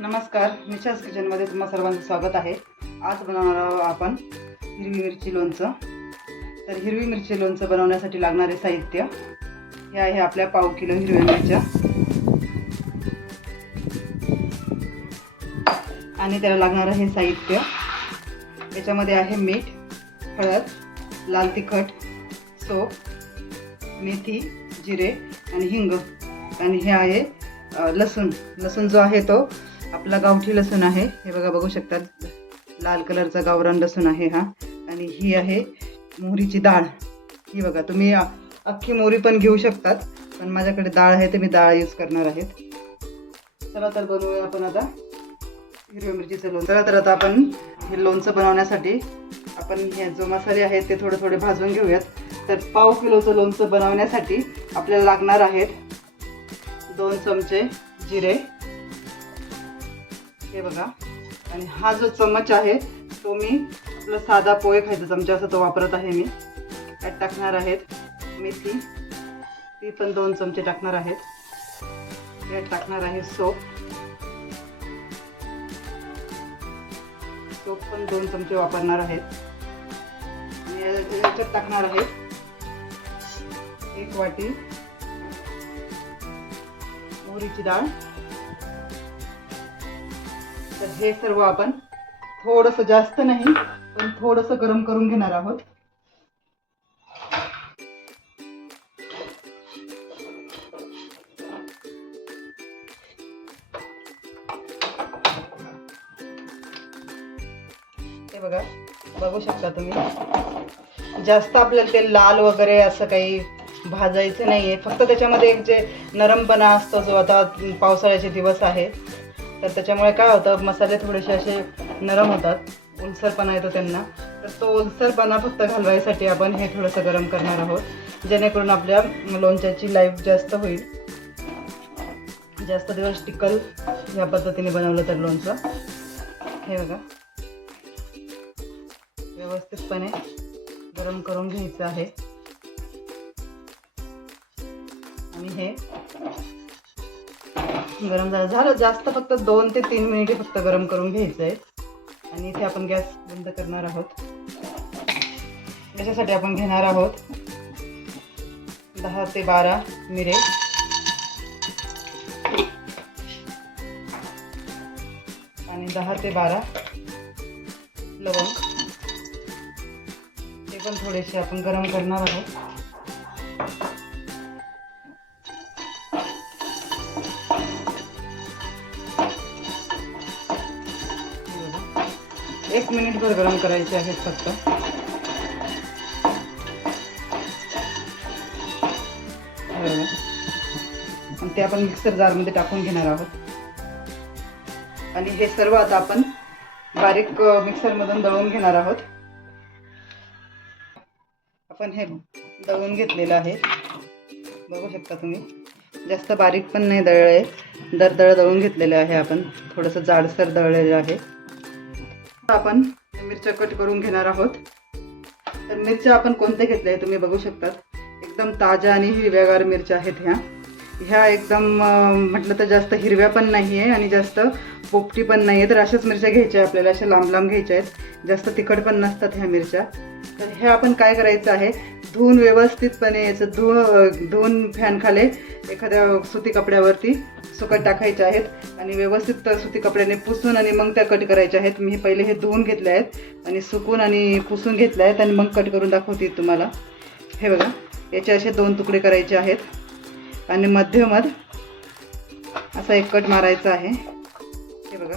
नमस्कार मिशास किचनमध्ये तुम्हा सर्वांचं स्वागत आहे. आज बनवणार आहोत आपण हिरवी मिरची लोणचं. तर हिरवी मिरची लोणचं बनवण्यासाठी लागणारे साहित्य हे आहे आपल्या पाव किलो हिरव्या मिरच्या. आणि त्याला लागणारं हे साहित्य. याच्यामध्ये आहे मीठ हळद लाल तिखट सोप मेथी जिरे आणि हिंग. आणि हे आहे लसूण. लसूण जो आहे तो आपला गावठी लसूण आहे. हे बघा बघू शकतात. लाल कलरचा गावरान लसूण आहे हा. आणि ही आहे मोहरीची डाळ. ही बघा तुम्ही अख्खी मोहरी पण घेऊ शकतात. पण माझ्याकडे डाळ आहे तर मी डाळ यूज करणार आहेत चला तर बनवूया आपण आता हिरव्या मिरचीचं लोण चला तर आता आपण हे लोणचं बनवण्यासाठी आपण हे जो मसाले आहेत ते थोडे थोडे भाजून घेऊयात. तर पाव किलोचं लोणचं बनवण्यासाठी आपल्याला लागणार आहेत दोन चमचे जिरे हे बघा. आणि हा जो चमच आहे तो मी आपला साधा पोहे खायचा चमचा असा तो वापरत आहे मी. त्यात टाकणार आहेत मेथी. ती पण दोन चमचे टाकणार आहेत. यात टाकणार आहे सोप. सोप पण दोन चमचे वापरणार आहेत. आणि याच्यात टाकणार आहे एक वाटी मोहरीची डाळ. तर हे सर्व आपण थोडंसं जास्त नाही पण थोडंसं गरम करून घेणार आहोत. हे बघा बघू शकता तुम्ही. जास्त आपल्याला ते लाल वगैरे असं काही भाजायचं नाहीये. फक्त त्याच्यामध्ये एक जे नरमपणा असतो जो आता पावसाळ्याचे दिवस आहे तर त्याच्यामुळे काय होतं मसाले थोडेसे असे नरम होतात ओलसरपणा येतो त्यांना. तर तो ओलसरपणा फक्त घालवायसाठी आपण हे थोडंसं गरम करणार आहोत जेणेकरून आपल्या लोणच्याची लाईफ जास्त होईल. जास्त दिवस टिकल ह्या पद्धतीने बनवलं तर लोणचं. हे बघा. व्यवस्थितपणे गरम करून घ्यायचं आहे. आणि हे गरम झालं. झालं जास्त फक्त दोन ते तीन मिनिटे फक्त गरम करून घ्यायचं आहे आणि इथे आपण गॅस बंद करणार आहोत. याच्यासाठी आपण घेणार आहोत दहा ते बारा मिरे आणि दहा ते बारा लवंग. ते पण थोडेसे आपण गरम करणार आहोत. एक मिनिटभर गरम करायचे आहेत फक्त. आणि ते आपण मिक्सर जारमध्ये टाकून घेणार आहोत. आणि हे सर्व आता आपण बारीक मिक्सरमधून दळून घेणार आहोत. आपण हे दळून घेतलेलं आहे. बघू शकता तुम्ही. जास्त बारीक पण नाही दळले. दरदळ दळून घेतलेलं आहे आपण. थोडंसं जाडसर दळलेलं आहे. आपण मिरच्या कट करून घेणार आहोत. तर मिरच्या आपण कोणत्या घेतल्या तुम्ही बघू शकतात. एकदम ताज्या आणि हिरव्यागार मिरच्या आहेत ह्या. ह्या एकदम म्हटलं तर जास्त हिरव्या पण नाही आहे आणि जास्त पोपटी पण नाही आहे तर अशाच मिरच्या घ्यायच्या आपल्याला अशा लांब लांब घ्यायच्या आहेत. जास्त तिखट पण नसतात ह्या मिरच्या. तर ह्या आपण काय करायचं आहे धुवून व्यवस्थितपणे याचं धुव धुवून फॅनखाले एखाद्या सुती कपड्यावरती सुकट टाकायचे आहेत आणि व्यवस्थित सुती कपड्याने पुसून आणि मग त्या कट करायच्या आहेत. मी पहिले हे धुवून घेतले आहेत आणि सुकून आणि पुसून घेतले आहेत आणि मग कट करून दाखवते तुम्हाला. हे बघा याचे असे दोन तुकडे करायचे आहेत आणि मध्यमध असा एक कट मारायचा आहे. हे बघा.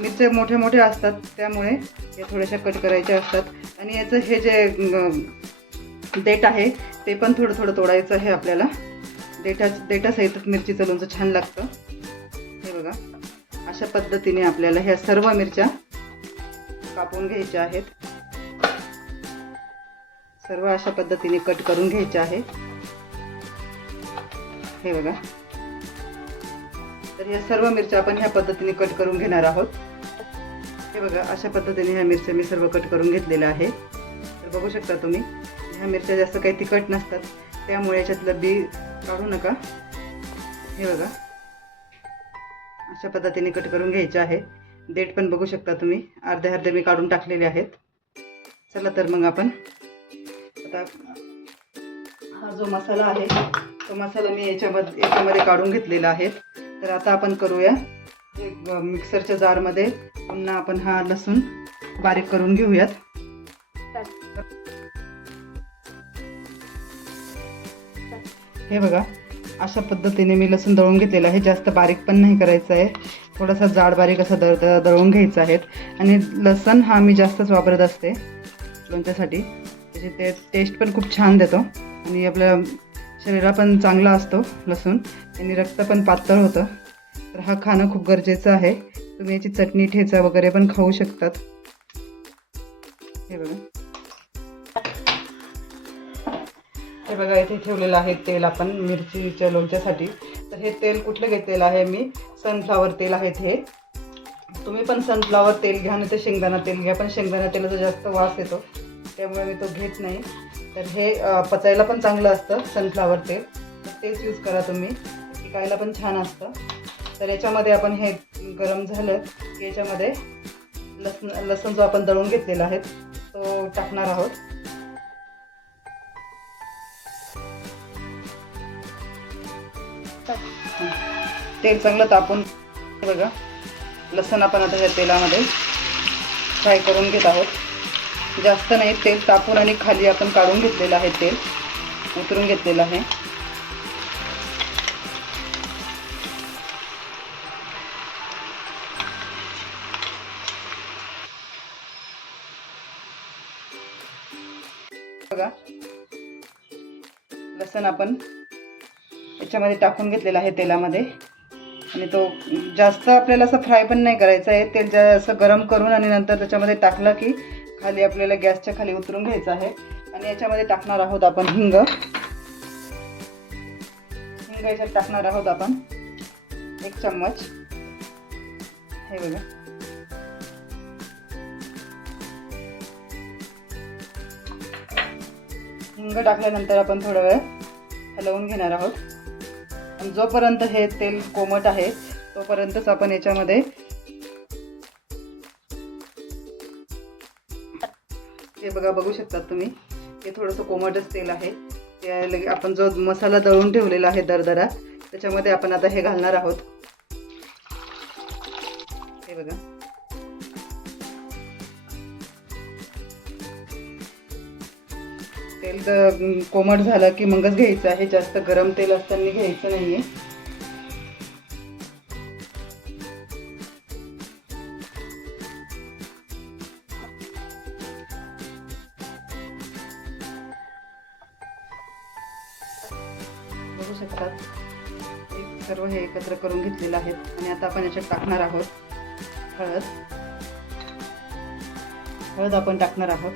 मिरच्या मोठ्या मोठ्या असतात त्यामुळे या थोड्याशा कट करायच्या असतात. आणि याचं हे जे देठ आहे ते पण थोडं थोडं तोडायचं आहे आपल्याला. देठा देठासहित मिरचीचं लोणचं छान लागतं. हे बघा. अशा पद्धतीने आपल्याला ह्या सर्व मिरच्या कापून घ्यायच्या आहेत. सर्व अशा पद्धतीने कट करून घ्यायचे आहे हे बघा. तर ह्या सर्व मिरच्या आपण ह्या पद्धतीने कट करून घेणार आहोत. हे बघा अशा पद्धतीने ह्या मिरच्या मी सर्व कट करून घेतलेल्या आहे तर बघू शकता तुम्ही ह्या मिरच्या जास्त काही तिखट नसतात. त्यामुळे याच्यातलं बी काढू नका. हे बघा अशा पद्धतीने कट करून घ्यायचे आहे देठ पण बघू शकता तुम्ही अर्धे अर्धे मी काढून टाकलेले आहेत. चला तर मग आपण आता हा जो मसाला आहे तो मसाला मी याच्यामध्ये याच्यामध्ये काढून घेतलेला आहे. तर आता आपण करूया मिक्सरच्या जारमध्ये पुन्हा आपण हा लसूण बारीक करून घेऊयात. हे बघा अशा पद्धतीने मी लसूण दळून घेतलेलं आहे. जास्त बारीक पण नाही करायचं आहे. थोडासा जाड बारीक असा दळ दळ- दळून घ्यायचा आहे. आणि लसण हा मी जास्तच वापरत असते लोणच्यासाठी. त्याची ते टेस्ट पण खूप छान देतो. आणि आपल्या शरीरा पण चांगला असतो लसूण. आणि रक्त पण पातळ होतं. तर हा खाणं खूप गरजेचं आहे. तुम्ही याची चटणी ठेचा वगैरे पण खाऊ शकतात. हे बघा. हे बघा इथे ठेवलेलं आहे तेल आपण मिरचीच्या लोणच्यासाठी. तर हे तेल कुठलं घेतलेलं आहे मी? सनफ्लावर तेल आहे हे. तुम्ही पण सनफ्लावर तेल घ्या नाही तर शेंगदाणा तेल घ्या. पण शेंगदाणा तेलाचा जास्त वास येतो. त्यामुळे मी तो घेत नाही. तर हे पचायला पण चांगलं असतं सनफ्लावर तेल. तेच यूज करा तुम्ही. पिकायला पण छान असतं. तर याच्यामध्ये आपण हे गरम झालं की याच्यामध्ये लसण लसूण जो आपण दळून घेतलेला आहे तो टाकणार आहोत. तेल चांगलं तापून बघा. लसूण आपण आता या तेलामध्ये फ्राय करून घेत आहोत. जास्त नाही तेल तापून आणि खाली आपण काढून घेतलेलं आहे तेल. उतरून घेतलेलं आहे. लसण आपण याच्यामध्ये टाकून घेतलेला आहे तेलामध्ये. आणि तो जास्त आपल्याला असं फ्राय पण नाही करायचं आहे. तेल जा असं गरम करून आणि नंतर त्याच्यामध्ये टाकलं की खाली आपल्याला गॅसच्या खाली उतरून घ्यायचं आहे. आणि याच्यामध्ये टाकणार आहोत आपण हिंग. हिंग याच्यात टाकणार आहोत आपण एक चम्मच. हे बघा. हिंग टाकल्यानंतर आपण थोडा वेळ हलवून घेणार आहोत. आणि जोपर्यंत हे तेल कोमट आहे तोपर्यंतच आपण याच्यामध्ये हे बघा बघू शकतात तुम्ही. हे थोडंसं कोमटच तेल आहे. ते आपण जो मसाला दळून ठेवलेला आहे दरदरा त्याच्यामध्ये आपण आता हे घालणार आहोत. हे बघा. तेल कोमट झालं की मगच घ्यायचं आहे. जास्त गरम तेल असताना घ्यायचं नाहीये. बघू शकतात एक सर्व हे एकत्र करून घेतलेलं आहे आणि आता आपण याच्यात टाकणार आहोत हळद. हळद आपण टाकणार आहोत.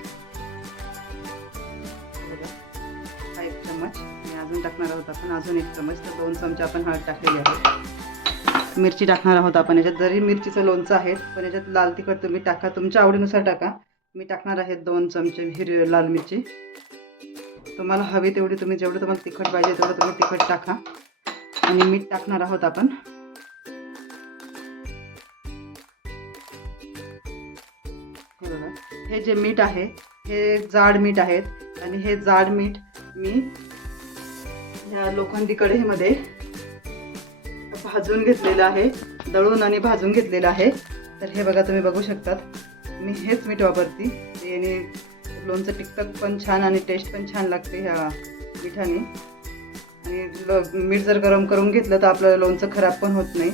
टाकणार आपण अजून एक चमच तर दोन चमचे आपण हळद टाकलेली आहे. मिरची टाकणार आहोत आपण. याच्यात जरी मिरचीचं लोणचं आहे पण याच्यात लाल तिखट तुम्ही टाका. तुमच्या आवडीनुसार टाका. मी टाकणार आहे दोन चमचे हिरवी लाल मिरची. तुम्हाला हवी तेवढी तुम्ही जेवढं तुम्हाला तिखट पाहिजे तेवढं तुम्ही तिखट टाका. आणि मीठ टाकणार आहोत आपण. हे जे मीठ आहे हे जाड मीठ आहेत आणि हे जाड मीठ मी ह्या लोखंडी कढईमध्ये भाजून घेतलेलं आहे. दळून आणि भाजून घेतलेलं आहे. तर हे बघा तुम्ही बघू शकतात. मी हेच मीठ वापरते. याने लोणचं टिकटक पण छान आणि टेस्ट पण छान लागते ह्या मिठाने. आणि ल मीठ जर गरम करून घेतलं तर आपलं लोणचं खराब पण होत नाही.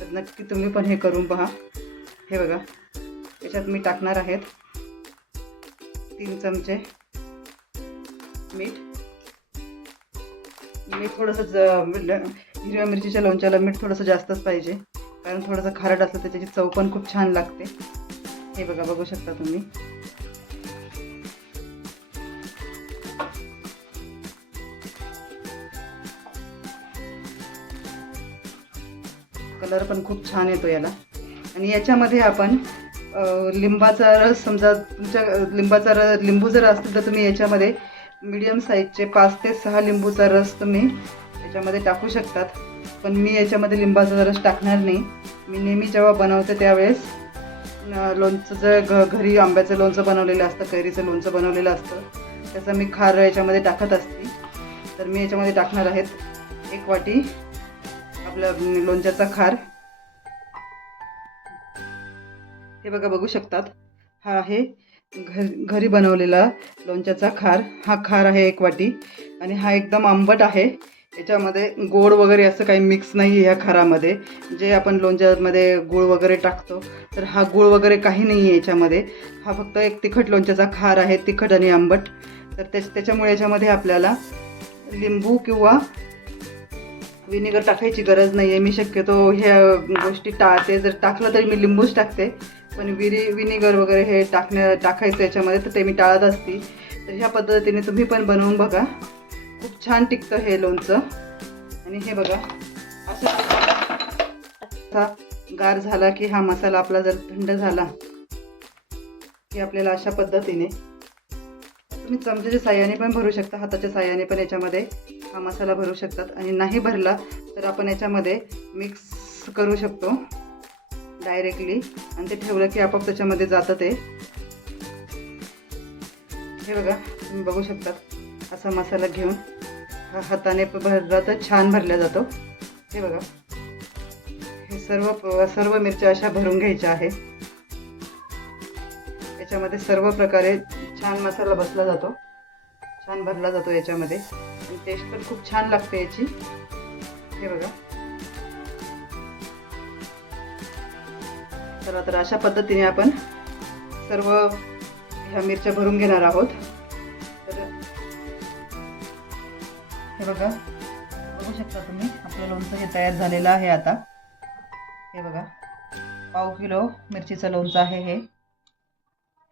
तर नक्की तुम्ही पण हे करून पहा. हे बघा त्याच्यात मी टाकणार आहेत तीन चमचे मीठ. मीठ थोडंसं ज- हिरव्या मिरचीच्या लोणच्याला मीठ थोडंसं जास्तच पाहिजे. कारण थोडंसं खारट असलं तर त्याची चव पण खूप छान लागते. हे बघा बघू शकता तुम्ही. कलर पण खूप छान येतो याला. आणि याच्यामध्ये आपण लिंबाचा रस समजा तुमच्या लिंबाचा रस लिंबू जर असतील तर तुम्ही याच्यामध्ये मीडियम साईजचे पाच ते सहा लिंबूचा रस तुम्ही याच्यामध्ये टाकू शकतात. पण मी याच्यामध्ये लिंबाचा रस टाकणार नाही. मी नेहमी जेव्हा बनवते त्यावेळेस लोणचं जर घ घरी आंब्याचं लोणचं बनवलेलं असतं कैरीचं लोणचं बनवलेलं असतं त्याचं मी खार याच्यामध्ये टाकत असते. तर मी याच्यामध्ये टाकणार आहेत एक वाटी आपलं लोणच्याचा खार. हे बघा बघू शकतात. हा आहे घर घरी बनवलेला लोणच्याचा खार. हा खार आहे एक वाटी आणि हा एकदम आंबट आहे. याच्यामध्ये गोड वगैरे असं काही मिक्स नाही आहे या खारामध्ये. जे आपण लोणच्यामध्ये गूळ वगैरे टाकतो तर हा गूळ वगैरे काही नाही आहे याच्यामध्ये. हा फक्त एक तिखट लोणच्याचा खार आहे तिखट आणि आंबट. तर त्याच त्याच्यामुळे याच्यामध्ये आपल्याला लिंबू किंवा विनेगर टाकायची गरज नाही आहे मी शक्यतो ह्या गोष्टी टाळते. जर टाकलं तरी मी लिंबूच टाकते. पण विरी विनेगर वगैरे हे टाकण्या टाकायचं याच्यामध्ये तर ते मी टाळत असते. तर ह्या पद्धतीने तुम्ही पण बनवून बघा. खूप छान टिकतं हे लोणचं. आणि हे बघा असं असा गार झाला की हा मसाला आपला जर थंड झाला की आपल्याला अशा पद्धतीने तुम्ही चमच्याच्या साह्याने पण भरू शकता हाताच्या साह्याने पण याच्यामध्ये हा मसाला भरू शकतात. आणि नाही भरला तर आपण याच्यामध्ये मिक्स करू शकतो. डायरेक्टली आणि ते ठेवलं की आपोआप त्याच्यामध्ये जातं ते. हे बघा तुम्ही बघू शकता असा मसाला घेऊन हा हाताने भरला तर छान भरला जातो. हे बघा. हे सर्व सर्व मिरच्या अशा भरून घ्यायच्या आहे याच्यामध्ये सर्व प्रकारे छान मसाला बसला जातो. छान भरला जातो याच्यामध्ये. आणि टेस्ट पण खूप छान लागते याची. हे बघा. चला तर अशा पद्धतीने आपण सर्व ह्या मिरच्या भरून घेणार आहोत. तर हे बघा बघू शकता तुम्ही आपलं लोणचं हे तयार झालेलं आहे आता. हे बघा पाव किलो मिरचीचं लोणचं आहे हे.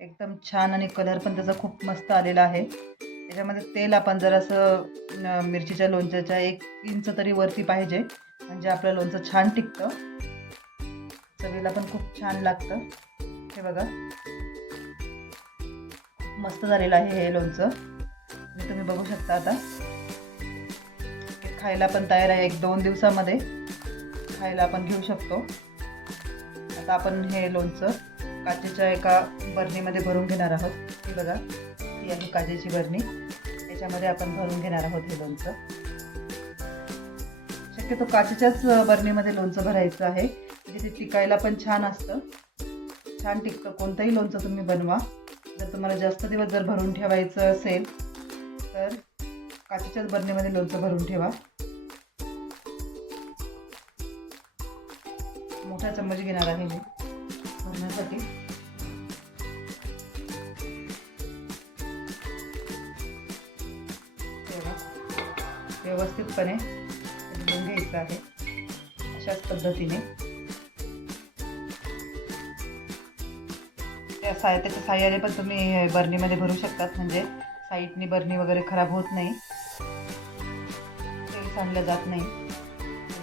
एकदम छान आणि कलर पण त्याचा खूप मस्त आलेला आहे. त्याच्यामध्ये तेल आपण जरासं मिरचीच्या लोणच्याच्या एक इंच तरी वरती पाहिजे म्हणजे आपलं लोणचं छान टिकतं. चवीला पण खूप छान लागतं. हे बघा. मस्त झालेलं आहे हे लोणचं. तुम्ही बघू शकता आता. खायला पण तयार आहे एक दोन दिवसामध्ये. खायला आपण घेऊ शकतो. आता आपण हे लोणचं काचेच्या एका बरणीमध्ये भरून घेणार आहोत. हे बघा. ती आहे काचेची बरणी. याच्यामध्ये आपण भरून घेणार आहोत हे लोणचं. शक्यतो काचेच्याच बरणीमध्ये लोणचं भरायचं आहे. म्हणजे ते टिकायला पण छान असतं. छान टिकतं. कोणतंही लोणचं तुम्ही बनवा. जर तुम्हाला जास्त दिवस जर भरून ठेवायचं असेल तर काचेच्याच बरणीमध्ये लोणचं भरून ठेवा. मोठा चम्मच घेणार आहे मी. भरण्यासाठी. व्यवस्थितपणे घ्यायचं आहे. अशाच पद्धतीने. साय त्याच्या साह्याने पण तुम्ही बरणीमध्ये भरू शकतात. म्हणजे साईडनी बरणी वगैरे खराब होत नाही. तेल सांडलं जात नाही.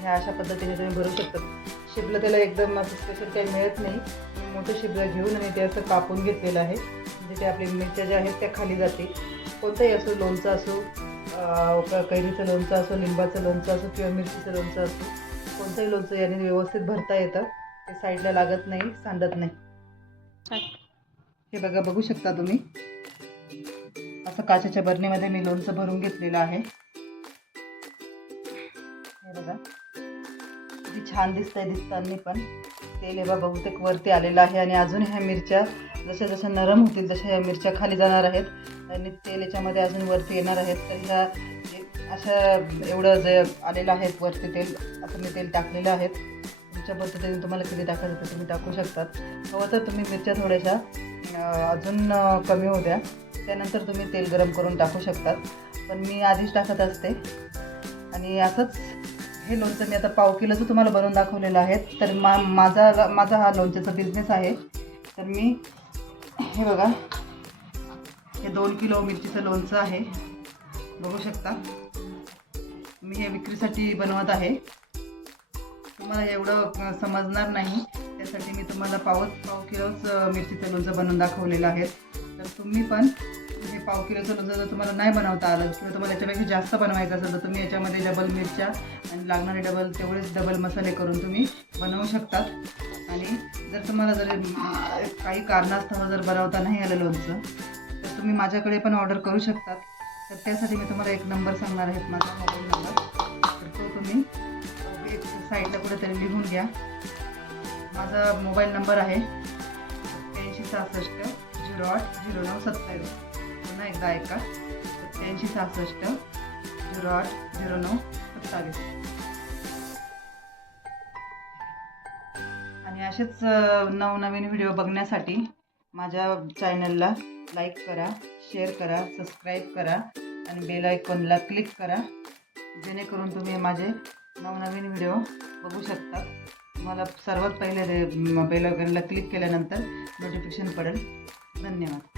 ह्या अशा पद्धतीने तुम्ही भरू शकतात. शिबलं त्याला एकदम असं स्पेशल काही मिळत नाही. मोठं शिबलं घेऊन आणि ते असं कापून घेतलेलं आहे. म्हणजे ते आपले मिरच्या ज्या आहेत त्या खाली जाते कोणतंही असो लोणचं असो कैरीचं लोणचं असो लिंबाचं लोणचं असो किंवा मिरचीचं लोणचं असो कोणतंही लोणचं याने व्यवस्थित भरता येतं. ते साईडला लागत नाही सांडत नाही. हे बघा बघू शकता तुम्ही. असं काचेच्या बरणीमध्ये मी लोणचं भरून घेतलेलं आहे. हे बघा. किती छान दिसतंय दिसताना पण. तेल हे बघा बहुतेक वरती आलेलं आहे आणि अजून ह्या मिरच्या जशा जशा नरम होतील तशा ह्या मिरच्या खाली जाणार आहेत. आणि तेल याच्यामध्ये अजून वरती येणार आहेत. तर ह्या अशा एवढं जे आलेलं आहे वरती तेल असं मी तेल टाकलेलं आहे. तुमच्या पद्धतीने तुम्हाला किती टाकायचं ते तुम्ही टाकू शकतात. हवं तर तुम्ही मिरच्या थोड्याशा अजून कमी होत्या त्यानंतर तुम्ही तेल गरम करून टाकू शकतात. पण मी आधीच टाकत असते. आणि असंच हे लोणचं मी आता पाव किलोचं तुम्हाला बनवून दाखवलेलं आहे. तर मा माझा माझा हा लोणच्याचा बिझनेस आहे. तर मी हे बघा. हे दोन किलो मिरचीचं लोणचं आहे. बघू शकता. मी हे विक्रीसाठी बनवत आहे. तुम्हाला एवढं समजणार नाही. त्यासाठी मी तुम्हाला पावच पाव किलोच मिरचीचं लोणचं बनवून दाखवलेलं आहे. तर तुम्ही पण हे पाव किलोचं लोणचं जर तुम्हाला नाही बनवता आलं किंवा तुम्हाला याच्यापेक्षा जास्त बनवायचं असेल तर तुम्ही याच्यामध्ये डबल मिरच्या आणि लागणारे डबल तेवढेच डबल मसाले करून तुम्ही बनवू शकतात. आणि जर तुम्हाला जर काही कारणास्तव जर बनवता नाही आलं लोणचं तर तुम्ही माझ्याकडे पण ऑर्डर करू शकतात. तर त्यासाठी मी तुम्हाला एक नंबर सांगणार आहे माझा मोबाईल नंबर. तर तो तुम्ही साईडला कुठेतरी लिहून घ्या. माझा मोबाईल नंबर आहे सत्याऐंशी सहासष्ट झिरो आठ झिरो नऊ सत्तावीस. पुन्हा एकदा ऐका. सत्याऐंशी सहासष्ट झिरो आठ झिरो नऊ सत्तावीस. आणि असेच नवनवीन व्हिडिओ बघण्यासाठी माझ्या चॅनलला लाईक करा शेअर करा सबस्क्राईब करा आणि बेल आयकॉनला क्लिक करा. जेणेकरून तुम्ही माझे नवनवीन व्हिडिओ बघू शकता. तुम्हाला सर्वात पहिले बेल आयकॉनला क्लिक केल्यानंतर नोटिफिकेशन पडेल. धन्यवाद.